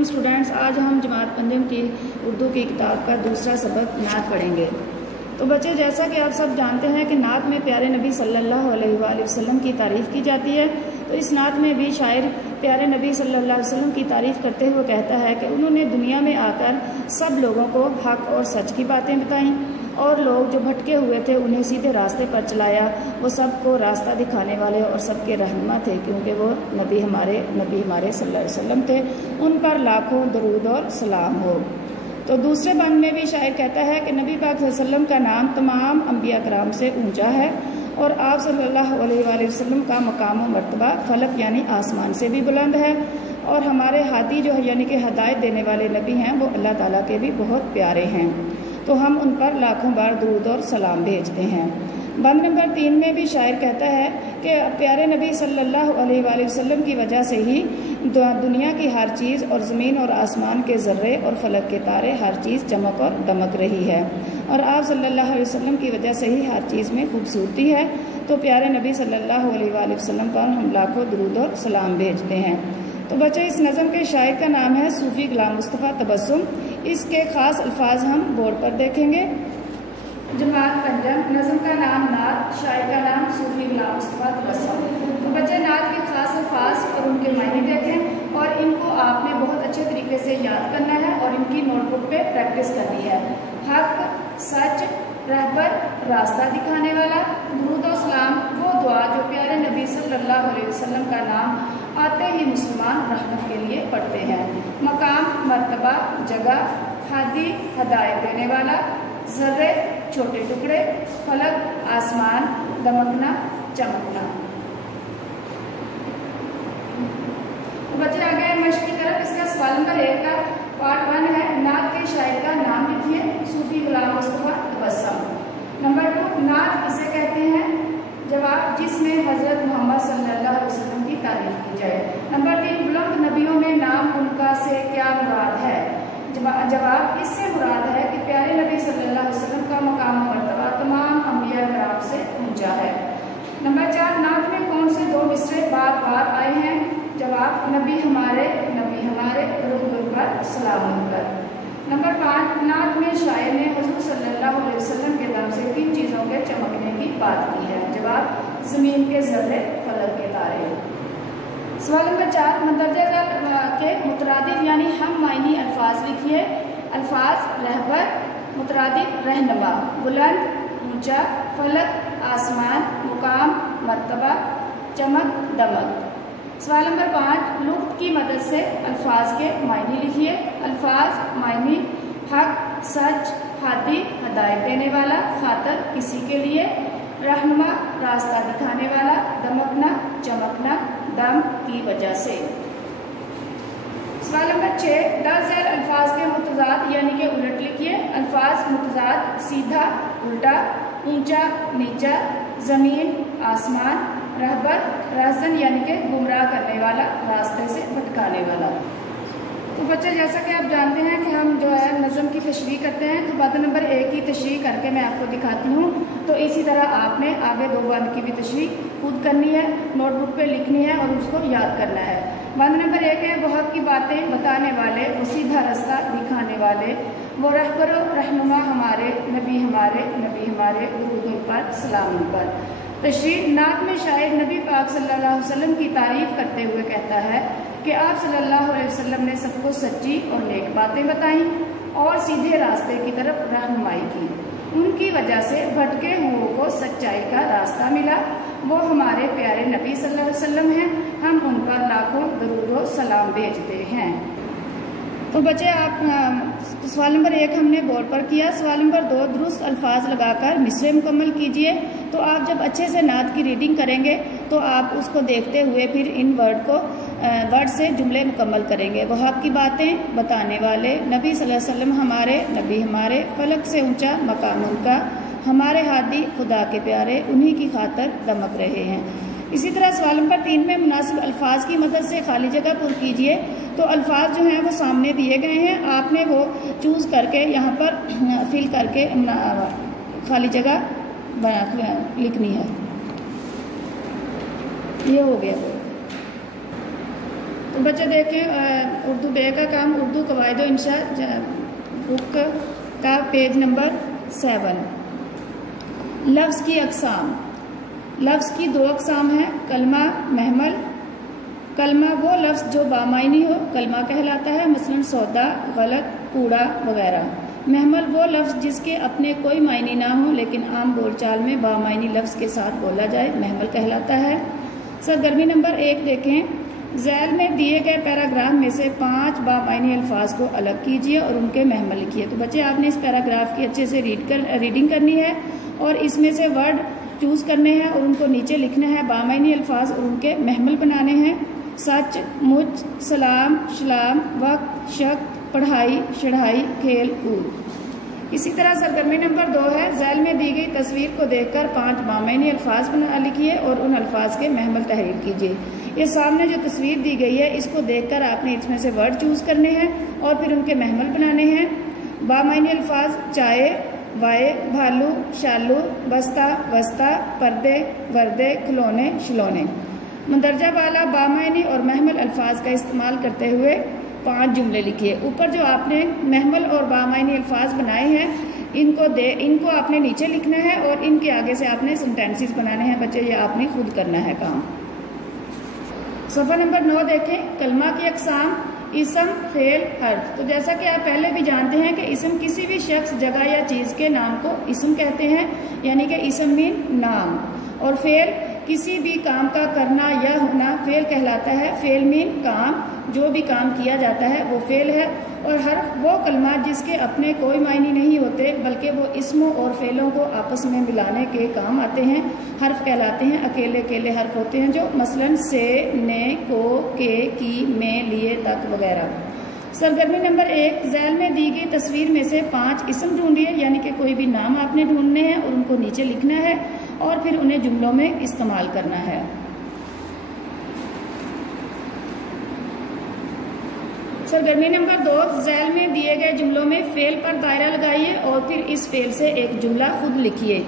علیکم اسٹوڈینٹس، آج ہم جماعت پنجم کی اردو کی کتاب کا دوسرا سبق نعت پڑھیں گے۔ تو بچے، جیسا کہ آپ سب جانتے ہیں کہ نعت میں پیارے نبی صلی اللہ علیہ وآلہ وسلم کی تعریف کی جاتی ہے۔ تو اس نعت میں بھی شاعر پیارے نبی صلی اللہ علیہ وسلم کی تعریف کرتے ہوئے کہتا ہے کہ انہوں نے دنیا میں آ کر سب لوگوں کو حق اور سچ کی باتیں بتائیں، اور لوگ جو بھٹکے ہوئے تھے انہیں سیدھے راستے پر چلایا۔ وہ سب کو راستہ دکھانے والے اور سب کے رہنما تھے، کیونکہ وہ نبی ہمارے صلی اللہ علیہ وسلم تھے۔ ان پر لاکھوں درود اور سلام ہو۔ تو دوسرے بند میں بھی شاعر کہتا ہے کہ نبی پاک صلی اللہ علیہ وسلم کا نام تمام انبیاء کرام سے اونچا ہے، اور آپ صلی اللہ علیہ وآلہ وسلم کا مقام و مرتبہ فلک یعنی آسمان سے بھی بلند ہے، اور ہمارے ہادی جو ہے یعنی کہ ہدایت دینے والے نبی ہیں وہ اللہ تعالیٰ کے بھی بہت پیارے ہیں، تو ہم ان پر لاکھوں بار درود اور سلام بھیجتے ہیں۔ بند نمبر 3 میں بھی شاعر کہتا ہے کہ پیارے نبی صلی اللہ علیہ وآلہ وسلم کی وجہ سے ہی دنیا کی ہر چیز اور زمین اور آسمان کے ذرے اور فلک کے تارے ہر چیز چمک اور دمک رہی ہے، اور آپ صلی اللہ علیہ وسلم کی وجہ سے ہی ہر چیز میں خوبصورتی ہے۔ تو پیارے نبی صلی اللہ علیہ وآلہ وسلم پر ہم لاکھوں درود اور سلام بھیجتے ہیں۔ تو بچے، اس نظم کے شاعر کا نام ہے صوفی غلام مصطفیٰ تبسم۔ اس کے خاص الفاظ ہم بورڈ پر دیکھیں گے۔ جماعت پنجم، نظم کا نام نعت، شاعر کا نام صوفی غلام مصطفیٰ تبسم۔ تو بچے، نعت کے خاص الفاظ اور ان کے معنی دیکھیں، اور ان کو آپ نے بہت اچھے طریقے سے یاد کرنا ہے اور ان کی نوٹ بک پہ پریکٹس کرنی ہے۔ حق، سچ، رہبر، راستہ دکھانے والا، درود و سلام وہ دعا جو پیارے نبی صلی اللہ علیہ وسلم کا نام آتے ہی مسلمان رحمت کے لیے پڑھتے ہیں۔ مقام، مرتبہ، جگہ، ہادی ہدایت دینے والا، ذرے چھوٹے ٹکڑے، فلک آسمان، دمکنا چمکنا۔ بچے آگے مشق کی طرف، اس کا سوال نمبر 1 کا پارٹ 1 ہے، نعت کے شاعر کا نام لکھیے، صوفی غلام مصطفیٰ تبسم۔ نمبر 2، نعت کسے کہتے ہیں؟ جواب، جس میں حضرت محمد صلی اللہ علیہ وسلم کی تعریف کی جائے۔ نمبر 3، بلند نبیوں میں نام ان کا سے کیا مراد ہے؟ جواب، اس سے مراد ہے کہ پیارے نبی صلی اللہ علیہ وسلم کا مقام و مرتبہ تمام انبیاء کرام سے اونچا ہے۔ نمبر 4، نعت میں کون سے 2 مصرعے بار بار آئے ہیں؟ جواب، نبی ہمارے درود ان پر سلام پر۔ نمبر 5، نعت میں شاعر نے حضور صلی اللہ علیہ وسلم کے دم سے 3 چیزوں کے چمکنے کی بات کی ہے۔ جواب، زمین کے ذرے، فلک کے تارے۔ سوال نمبر 4، مندرجہ ذیل کے مترادف یعنی ہم معنی الفاظ لکھیے۔ الفاظ، رہبر، مترادف، رہنما، بلند، اونچا، فلک آسمان، مقام، مرتبہ، چمک، دمک۔ سوال نمبر 5، لغت کی مدد سے الفاظ کے معنی لکھیے۔ الفاظ، معنی، حق، سچ، ہادی ہدایت دینے والا، خاطر کسی کے لیے، رہنما راستہ دکھانے والا، دمکنا چمکنا، دم کی وجہ سے۔ سوال نمبر 6، درج ذیل الفاظ کے متضاد یعنی کہ الٹ لکھیے۔ الفاظ، متضاد، سیدھا الٹا، اونچا نیچا، زمین آسمان، رہبر راہزن یعنی کہ گمراہ کرنے والا، راستے سے بھٹکانے والا۔ تو بچے، جیسا کہ آپ جانتے ہیں کہ ہم جو ہے نظم کی تشریح کرتے ہیں، تو بند نمبر 1 کی تشریح کر کے میں آپ کو دکھاتی ہوں، تو اسی طرح آپ نے آگے 2 بند کی بھی تشریح خود کرنی ہے، نوٹ بک پہ لکھنی ہے اور اس کو یاد کرنا ہے۔ بند نمبر 1 ہے، وہ حق کی باتیں بتانے والے، وہ سیدھا راستہ دکھانے والے، وہ رہبر و رہنما ہمارے نبی درود ان پر سلام ان پر۔ تشریح، نعت میں شاعر نبی پاک صلی اللہ علیہ وسلم کی تعریف کرتے ہوئے کہتا ہے کہ آپ صلی اللہ علیہ وسلم نے سب کو سچی اور نیک باتیں بتائیں اور سیدھے راستے کی طرف رہنمائی کی، ان کی وجہ سے بھٹکے ہوئوں کو سچائی کا راستہ ملا، وہ ہمارے پیارے نبی صلی اللہ علیہ وسلم ہیں، ہم ان پر لاکھوں درود و سلام بھیجتے ہیں۔ تو بچے، آپ سوال نمبر 1 ہم نے بورڈ پر کیا۔ سوال نمبر 2، درست الفاظ لگا کر مصرعے مکمل کیجئے۔ تو آپ جب اچھے سے نعت کی ریڈنگ کریں گے تو آپ اس کو دیکھتے ہوئے پھر ان ورڈ سے جملے مکمل کریں گے۔ وہ حق کی باتیں بتانے والے، نبی صلی اللہ علیہ وسلم ہمارے، فلک سے اونچا مقام ان کا، ہمارے ہادی خدا کے پیارے، انہی کی خاطر دمک رہے ہیں۔ اسی طرح سوال نمبر 3 میں مناسب الفاظ کی مدد سے خالی جگہ پر کیجئے۔ تو الفاظ جو ہیں وہ سامنے دیے گئے ہیں، آپ نے وہ چوز کر کے یہاں پر فل کر کے خالی جگہ لکھنی ہے۔ یہ ہو گیا۔ تو तो बच्चे देखें उर्दू बे का काम, उर्दू कवायद इंशा बुक का पेज नंबर 7। लफ्ज़ की अक़साम। लफ्ज़ की 2 अक़साम हैं, कलमा, महमल। कलमा वो लफ्ज़ जो बामायनी हो, कलमा कहलाता है, मसलन सौदा, गलत, कूड़ा वगैरह। महमल वो लफ्ज़ जिसके अपने कोई मायने ना हो लेकिन आम बोलचाल में बामायनी लफ्ज़ के साथ बोला जाए, महमल कहलाता है। सरगर्मी नंबर 1 देखें। ज़ैल में दिए गए पैराग्राफ में से 5 बामायनी अल्फाज को अलग कीजिए और उनके महमल लिखिए। तो बच्चे आपने इस पैराग्राफ की अच्छे से रीडिंग करनी है और इसमें से वर्ड चूज़ करने हैं और उनको नीचे लिखना है। बामायनी अल्फाज और उनके महमल बनाने हैं। सच, मुझ, सलाम, शलाम, वक्त, शक, पढ़ाई, चढ़ाई, खेल कूद। इसी तरह सरगर्मी नंबर 2 है। ज़ैल में दी गई तस्वीर को देखकर 5 बामायनी अल्फाज लिखिए और उन अल्फाज के महमल तहरीर कीजिए। ये सामने जो तस्वीर दी गई है इसको देखकर आपने इसमें से वर्ड चूज़ करने हैं और फिर उनके महमल बनाने हैं। बामायनी अल्फाज चाय, वाए, भालू, शालू, बस्ता, वस्ता, पर्दे, वर्दे, खिलौने, शिलौने। मंदरजा बाला बामायनी और महमल अल्फाज का इस्तेमाल करते हुए 5 जुमले लिखिए। ऊपर जो आपने महमल और बामायनी अल्फाज बनाए हैं इनको आपने नीचे लिखना है और इनके आगे से आपने सेंटेंसेस बनाने हैं। बच्चे ये आपने खुद करना है काम। सफ़ा नंबर 9 देखें। कलमा की अक़साम, इसम, फेल, हर्फ। तो जैसा कि आप पहले भी जानते हैं कि इसम किसी भी शख्स, जगह या चीज़ के नाम को इसम कहते हैं, यानी कि इसम मीन नाम। और फेल किसी भी काम का करना या होना फेल कहलाता है। फेल मीन काम, जो भी काम किया जाता है वो फेल है। और हर्फ वो कलमा जिसके अपने कोई मायने नहीं होते बल्कि वो इसमों और फेलों को आपस में मिलाने के काम आते हैं, हर्फ कहलाते हैं। अकेले अकेले हर्फ होते हैं जो मसलन से, ने, को, के, की, में, लिए, तक वगैरह। सरगर्मी नंबर 1। ज़ैल में दी गई तस्वीर में से 5 इसम ढूंढिए, यानी कि कोई भी नाम आपने ढूंढने हैं और उनको नीचे लिखना है और फिर उन्हें जुमलों में इस्तेमाल करना है। सरगर्मी नंबर 2। ज़ैल में दिए गए जुमलों में फेल पर दायरा लगाइए और फिर इस फेल से एक जुमला खुद लिखिए।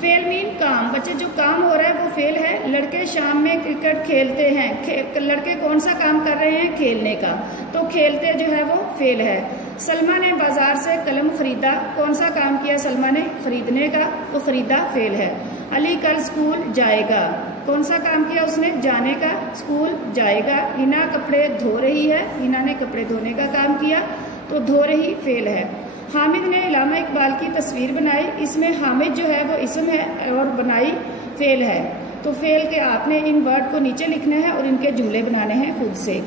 फेल मीन काम। बच्चे जो काम हो रहा है वो फेल है। लड़के शाम में क्रिकेट खेलते हैं। लड़के कौन सा काम कर रहे हैं? खेलने का। तो खेलते जो है वो फेल है। सलमा ने बाजार से कलम खरीदा। कौन सा काम किया सलमा ने? खरीदने का। तो खरीदा फेल है। अली कल स्कूल जाएगा। कौन सा काम किया उसने? जाने का। स्कूल जाएगा। हिना कपड़े धो रही है। हिना ने कपड़े धोने का काम किया तो धो रही फेल है। हामिद ने इलामा इकबाल की तस्वीर बनाई। इसमें हामिद जो है वो इसम है और बनाई फेल है। तो फेल के आपने इन वर्ड को नीचे लिखना है और इनके जुमले बनाने हैं खुद से।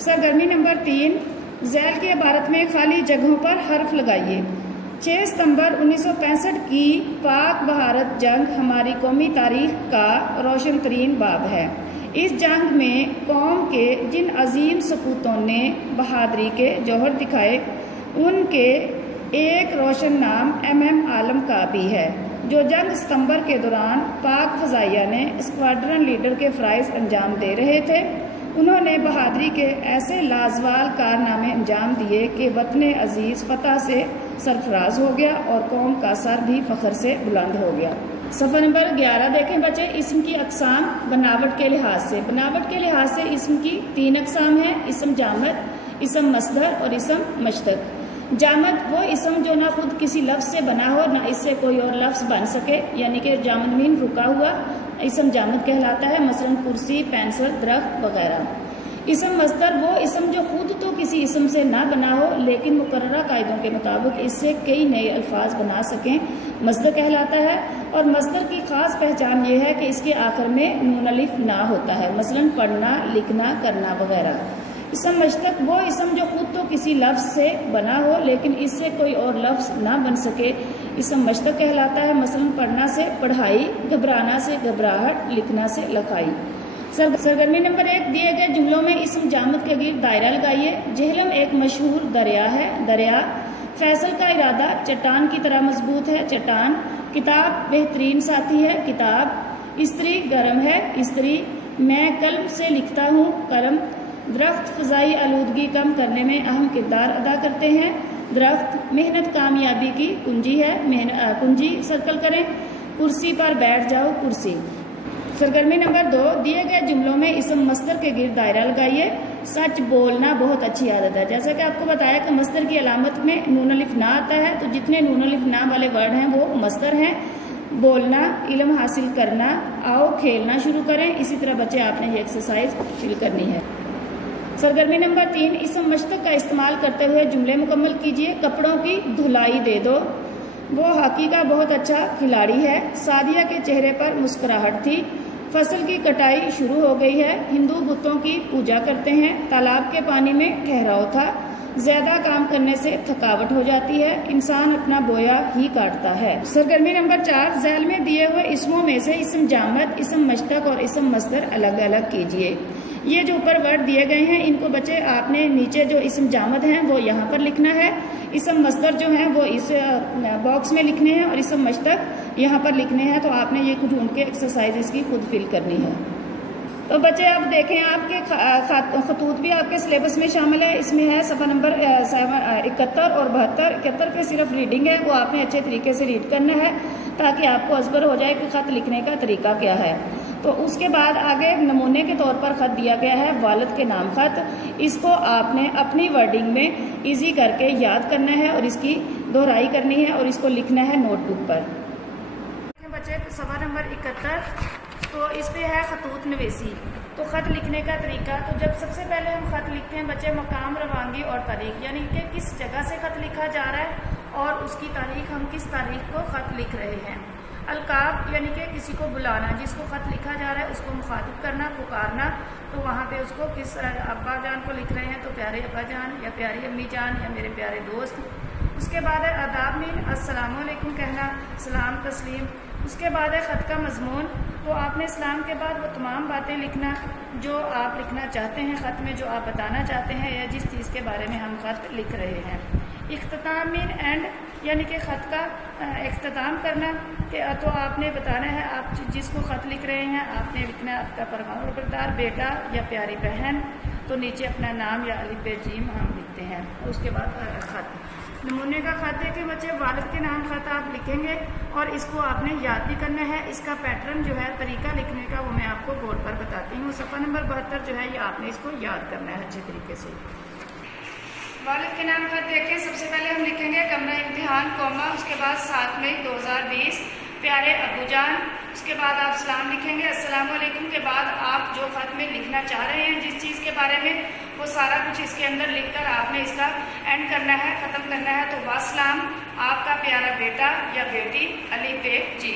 सरगर्मी नंबर 3। ज़ैल की इबारत में खाली जगहों पर हर्फ लगाइए। 6 सितंबर 1965 की पाक भारत जंग हमारी कौमी तारीख का रोशन तरीन बाब है। इस जंग में कौम के जिन अजीम सपूतों ने बहादुरी के जौहर दिखाए उनके एक रोशन नाम MM आलम का भी है, जो जंग सितंबर के दौरान पाक फ़ज़ाइया ने स्क्वाड्रन लीडर के फ़राइज़ अंजाम दे रहे थे। उन्होंने बहादुरी के ऐसे लाजवाल कारनामे अंजाम दिए कि वतन अजीज़ फ़तह से सरफराज हो गया और कौम का सर भी फ़ख्र से बुलंद हो गया। सफ़ा नंबर 11 देखें बच्चे। इस्म की अक़साम बनावट के लिहाज से। बनावट के लिहाज से इस्म की 3 अक़साम हैं। इस्म जामद, इस्म मस्दर और इस्म मश्तक। जामद वो इस्म जो ना खुद किसी लफ्ज़ से बना हो ना इससे कोई और लफ्ज़ बन सके, यानी कि जामद मीन रुका हुआ इस्म जामद कहलाता है, मसलन कुर्सी, पेंसिल, दरख्त वगैरह। इस्म मस्दर वो इस्म जो खुद तो किसी इस्म से ना बना हो लेकिन मुकर्ररा कायदों के मुताबिक इससे कई नए अल्फाज बना सकें, मस्दर कहलाता है। और मस्दर की खास पहचान ये है कि इसके आखिर में नून अलिफ ना होता है, मसलन पढ़ना, लिखना, करना वगैरह। इस्म मश्तक वो इस्म जो खुद तो किसी लफ्ज़ से बना हो लेकिन इससे कोई और लफ्ज़ ना बन सके, इस्म मश्तक कहलाता है, मसलन पढ़ना से पढ़ाई, घबराना से घबराहट, लिखना से लिखाई। सरगर्मी नंबर 1। दिए गए जुमलों में इस्म जामद के गिर्द दायरा लगाइए। जहलम एक मशहूर दरिया है, दरिया। फैसल का इरादा चट्टान की तरह मजबूत है, चट्टान। किताब बेहतरीन साथी है, किताब। इस्त्री गर्म है, इस्त्री। मैं कलम से लिखता हूँ, कलम। दरख्त फ़ज़ाई आलूदगी कम करने में अहम किरदार अदा करते हैं, दरख्त। मेहनत कामयाबी की कुंजी है, कुंजी सर्कल करें। कुर्सी पर बैठ जाओ, कुर्सी। सरगर्मी नंबर 2। दिए गए जुमलों में इस्म मस्दर के गिर्द दायरा लगाइए। सच बोलना बहुत अच्छी आदत है। जैसा कि आपको बताया कि मस्तर की अलामत में नून अलिफ ना आता है, तो जितने नून अलिफ ना वाले वर्ड हैं वो मस्तर हैं। बोलना, इल्म हासिल करना, आओ खेलना शुरू करें। इसी तरह बच्चे आपने ये एक्सरसाइज फिल करनी है। सरगर्मी नंबर 3, इसम मश्तक का इस्तेमाल करते हुए जुमले मुकम्मल कीजिए। कपड़ों की धुलाई दे दो। वो हॉकी का बहुत अच्छा खिलाड़ी है। सादिया के चेहरे पर मुस्कुराहट थी। फसल की कटाई शुरू हो गई है। हिंदू बुतों की पूजा करते हैं। तालाब के पानी में ठहराव था। ज्यादा काम करने से थकावट हो जाती है। इंसान अपना बोया ही काटता है। सरगर्मी नंबर 4, झैल में दिए हुए इसमों में से इसम जामद, इसम मश्तक और इसम मस्दर अलग अलग कीजिए। ये जो ऊपर वर्ड दिए गए हैं इनको बच्चे आपने नीचे जो इसम जामद हैं वो यहाँ पर लिखना है। इसम मस्दर जो हैं वो इस बॉक्स में लिखने हैं और इसम मश्तक यहाँ पर लिखने हैं। तो आपने ये ढूंढ के एक्सरसाइज की खुद फिल करनी है। तो बच्चे अब देखें, आपके खतूत भी आपके सिलेबस में शामिल है। इसमें है सफ़ा नंबर 71 और 72। 71 पे सिर्फ रीडिंग है, वो आपने अच्छे तरीके से रीड करना है ताकि आपको अज़बर हो जाए कि ख़त लिखने का तरीका क्या है। तो उसके बाद आगे नमूने के तौर पर ख़त दिया गया है वालिद के नाम ख़त। इसको आपने अपनी वर्डिंग में ईजी करके याद करना है और इसकी दोहराई करनी है और इसको लिखना है नोटबुक पर। बच्चे सफ़ा नंबर 71, तो इस पे है खतूत नवीसी। तो ख़त लिखने का तरीका, तो जब सबसे पहले हम ख़त लिखते हैं बच्चे, मकाम, रवानगी और तारीख, यानी कि किस जगह से ख़त लिखा जा रहा है और उसकी तारीख, हम किस तारीख को ख़त लिख रहे हैं। अलकाब यानी कि किसी को बुलाना, जिसको ख़त लिखा जा रहा है उसको मुखातिब करना, पुकारना, तो वहाँ पे उसको किस अब्बा जान को लिख रहे हैं तो प्यारे अब्बा जान या प्यारी अम्मी जान या मेरे प्यारे दोस्त। उसके बाद है आदाब मीन, अस्सलाम वालेकुम कहना, सलाम तस्लीम। उसके बाद है ख़त का मजमून, तो आपने इस्लाम के बाद वो तमाम बातें लिखना जो आप लिखना चाहते हैं ख़त में, जो आप बताना चाहते हैं या जिस चीज़ के बारे में हम ख़त लिख रहे हैं। इख्तिताम मीन एंड, यानी कि ख़त का इख्तिताम करना, कि तो आपने बताना है आप जिसको ख़त लिख रहे हैं आपने लिखना है आपका परवरदिगार बेटा या प्यारी बहन, तो नीचे अपना नाम या अलिफ बे जीम हम लिखते हैं। उसके बाद ख़त नमूने का ख़त है कि बच्चे वालिद के नाम ख़त आप लिखेंगे और इसको आपने याद भी करना है। इसका पैटर्न जो है तरीका लिखने का वो मैं आपको बोर्ड पर बताती हूँ। सफ़ा नंबर 72 जो है ये आपने इसको याद करना है अच्छे तरीके से। वालिद के नाम ख़त देखें, सबसे पहले हम लिखेंगे कमरा इम्तिहान कौमा, उसके बाद 7 मई 2020 प्यारे अबू जान। उसके बाद आप सलाम लिखेंगे। अस्सलाम वालेकुम के बाद आप जो ख़त में लिखना चाह रहे हैं जिस चीज़ के बारे में, वो सारा कुछ इसके अंदर लिखकर आपने इसका एंड करना है, ख़त्म करना है। तो वासलाम, आपका प्यारा बेटा या बेटी, अली पे जी।